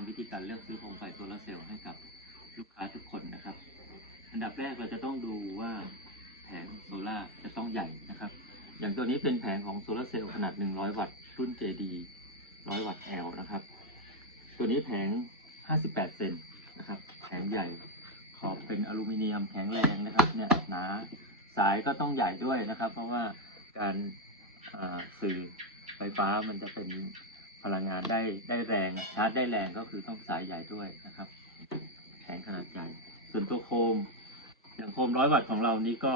ำวิธีการเลือกซื้อโคมไฟโซลาร์เซลล์ให้กับลูกค้าทุกคนนะครับ อันดับแรกเราจะต้องดูว่าแผงโซลาร์จะต้องใหญ่นะครับ อย่างตัวนี้เป็นแผงของโซลาร์เซลล์ขนาด 100 วัตต์รุ่น JD 100 วัตต์ L นะครับ ตัวนี้แผง 58 เซนนะครับ แผงใหญ่ ขอบเป็นอลูมิเนียมแข็งแรงนะครับ เนี่ยหนา สายก็ต้องใหญ่ด้วยนะครับ เพราะว่าการสื่อไฟฟ้ามันจะเป็น พลังงานได้ได้แรงชาร์จได้แรงก็คือต้องสายใหญ่ด้วยนะครับแผงขนาดใหญ่ส่วนตัวโคม อย่างโคมร้อยวัตต์ของเรานี่ก็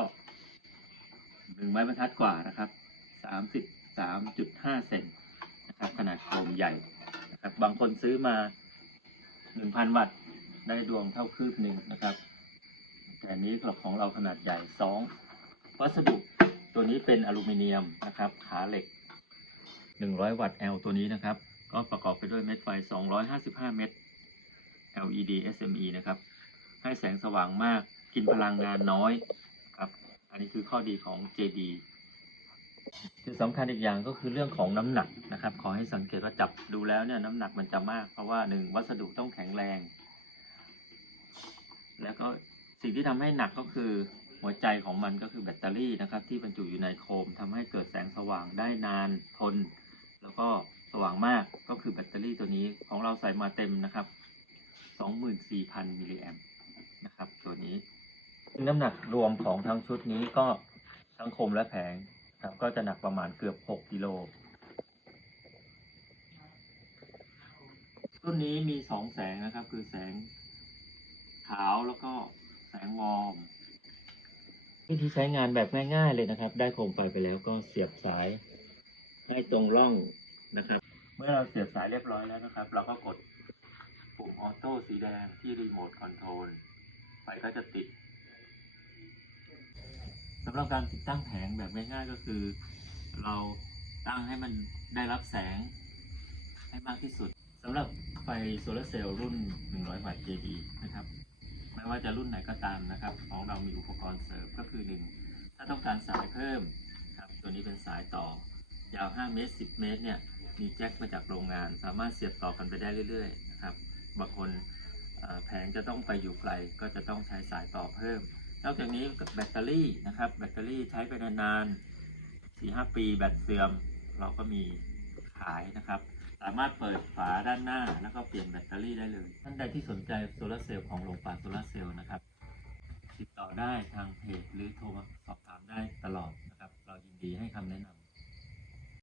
หนึ่งไม้บรรทัดกว่านะครับสามสิบสามจุดห้าเซนนะครับขนาดโคมใหญ่นะครับบางคนซื้อมาหนึ่งพันวัตต์ได้ดวงเท่าคืบหนึ่งนะครับ แต่อันนี้ของเราขนาดใหญ่สองวัสดุตัวนี้เป็นอลูมิเนียมนะครับขาเหล็ก 100 วัตต์ L ตัวนี้นะครับ ก็ประกอบไปด้วยเม็ดไฟ 255 เม็ด LED SME นะครับ ให้แสงสว่างมาก กินพลังงานน้อยครับ อันนี้คือข้อดีของ JD จุดสำคัญอีกอย่างก็คือเรื่องของน้ำหนักนะครับ ขอให้สังเกตว่าจับดูแล้วเนี่ยน้ำหนักมันจะมาก เพราะว่าหนึ่งวัสดุต้องแข็งแรง แล้วก็สิ่งที่ทำให้หนักก็คือหัวใจของมันก็คือแบตเตอรี่นะครับ ที่บรรจุอยู่ในโคมทำให้เกิดแสงสว่างได้นานทน แล้วก็สว่างมากก็คือแบตเตอรี่ตัวนี้ของเราใส่มาเต็มนะครับ 24,000 มิลลิแอมนะครับ ตัวนี้น้ำหนักรวมของทั้งชุดนี้ก็ทั้งโคมและแผงครับก็จะหนักประมาณเกือบ 6กิโลรุ่นนี้มีสองแสงนะครับ คือแสงขาวแล้วก็แสงวอร์มวิธีใช้งานแบบง่าย ๆ เลยนะครับ ได้โคมไฟไปแล้วก็เสียบสาย ให้ตรงร่องนะครับ เมื่อเราเสียบสายเรียบร้อยแล้วนะครับ เราก็กดปุ่มออโต้สีแดงที่รีโมทคอนโทรลไฟก็จะติดสำหรับการติดตั้งแผงแบบง่ายๆก็คือ เราตั้งให้มันได้รับแสงให้มากที่สุดสำหรับไฟโซลาเซลล์รุ่น 100 วัตต์ JD นะครับไม่ว่าจะรุ่นไหนก็ตามนะครับ ของเรามีอุปกรณ์เสริมก็คือ 1 ถ้าต้องการสายเพิ่มครับตัวนี้เป็นสายต่อ ยาว 5 เมตร 10 เมตรเนี่ยมีแจ็คมาจากโรงงาน สามารถเสียบต่อกันไปได้เรื่อยๆนะครับบางคนแผงจะต้องไปอยู่ไกลก็จะต้องใช้สายต่อเพิ่ม นอกจากนี้แบตเตอรี่นะครับแบตเตอรี่ใช้ไปนานๆ4-5ปีแบตเสื่อมเราก็มีขายนะครับ สามารถเปิดฝาด้านหน้าแล้วก็เปลี่ยนแบตเตอรี่ได้เลย ท่านใดที่สนใจโซลาร์เซลล์ของโรงป่าโซลาร์เซลล์นะครับ ติดต่อได้ทางเพจหรือโทรมาสอบถามได้ตลอดนะครับ เรายินดีให้คำแนะนำ